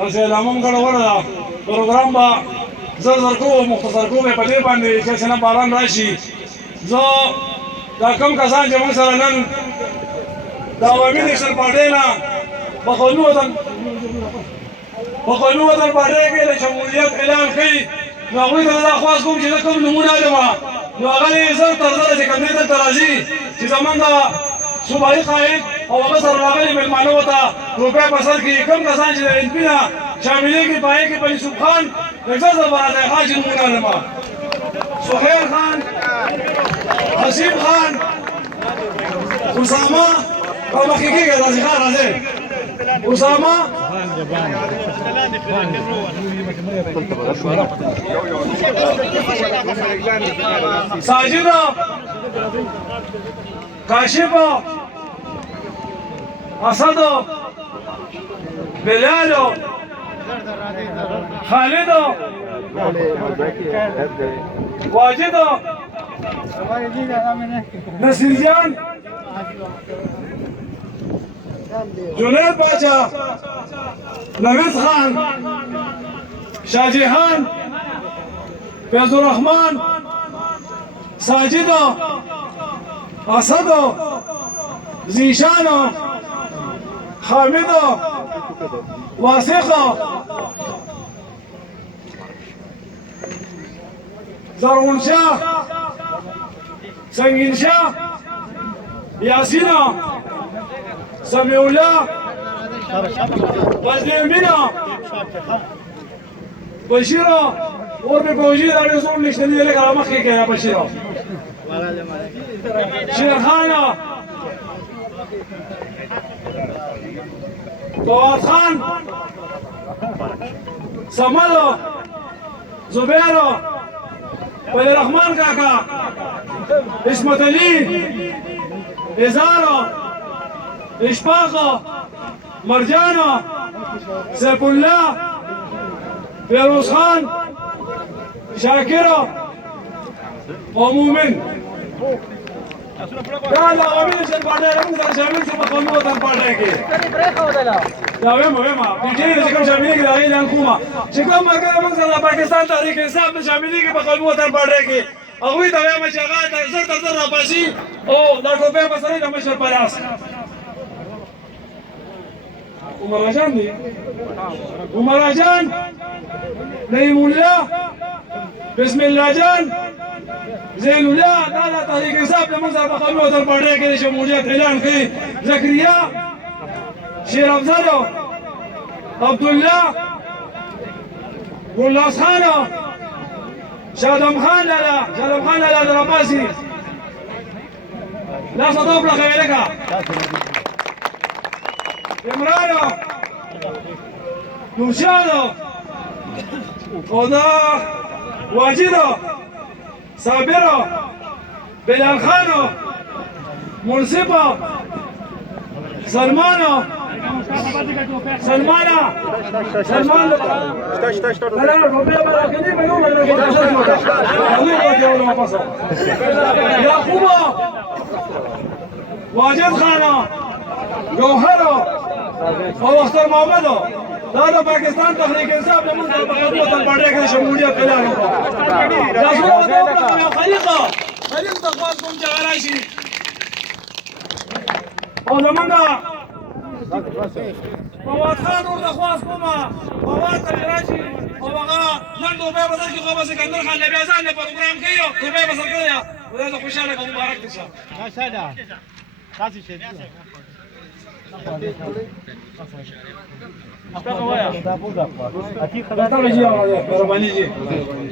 تاسو اعلانوم ګډوډه ده پروګرام به زر کوو مختصر کوم په دې باندې چې څنګه باران راشي زه دا کوم کسان چې موږ سره نن د عوامي نیشنل پارټۍ نه پخواني وطن پارټۍ کې د شمولیت اعلان کوي نو هغوی ته دا خواست کوم چې زه کوم نومونه علم نو هغه یې زر تر زره چې کوم دې دلته راځي چې زموږ د صوبایي قائد او هغه سره راغلي مېلمانه ورته روپۍ په سر کړي کوم کسان چې د NP نه شاملېږي په هغې کې په یوسف خان اجازه زه برادر خان چې نومونه علم سهیل خان حسیب خان اسامه او مخکې کېږه داسې ښه راځئ اسامه ساجده کاشف اسد بلال خالد واجد نصیر جان جنید باچا نوید خان شاهجهان فیض الرحمن ساجد اسد زیشان حامد واسق زرغون شاه سنگین شاه یاسین سمیع الله فضل امینا بشیر اور به بوجی در رسول نشنی دل کرامه کی که بشیر شیرخان فواد خان سمد زبیر ولی رحمان کاکا اسمت علی ازار اشفاق مرجان سیف الله فیروز خان شاکر او مومن دا عوامي نشل پارټۍ موږ سره شامل شو په قومي وطن پارټۍ کې دا وایم پی ټي آی چې کوم شاملېږي د هغې اعلان کوم چې کوم ملګری موږ سره د پاکستان تحریک انصاف نه شاملېږي په قومي وطن پارټۍ کې هغوی ته وایم چې هغه زر تر زر راپاسي او دا ټوپۍ به سره د مشر په لاس عمر جان دی عمر جان نعیم الله بسم الله جان زین الله دا د تحریک انصاف د موږ سره په قومي وطن پارټۍ کې د شمولیت اعلان کوي زکریا شیر افضل عبدالله ګلناز خان شادم خان لالا د رپاسي لاس اطوب لکه ویلکه عمران نوشاد او دا واجد صابر بلال خان منصف سلمان یعقوب واجد خان جوهر او اختر محمد دا د پاکستان تحریک انصاف د موږ په قومي وطن پارټۍ کې د شمولیت اعلان وکړ لاسونه ورته وکړه خلیق ته خواست کوم چې هغه راشي او زمونږ فواد خان ورته خواست کوم فواد ته راشي او هغه نن ډوبۍ به درکړي خو به سکندر خان له بیا ځان نه پروګرام کوي ډوبۍ به سر کړی خدای ته خوشحاله کړه مبارک دې شه ښه ده تاسې چې Está como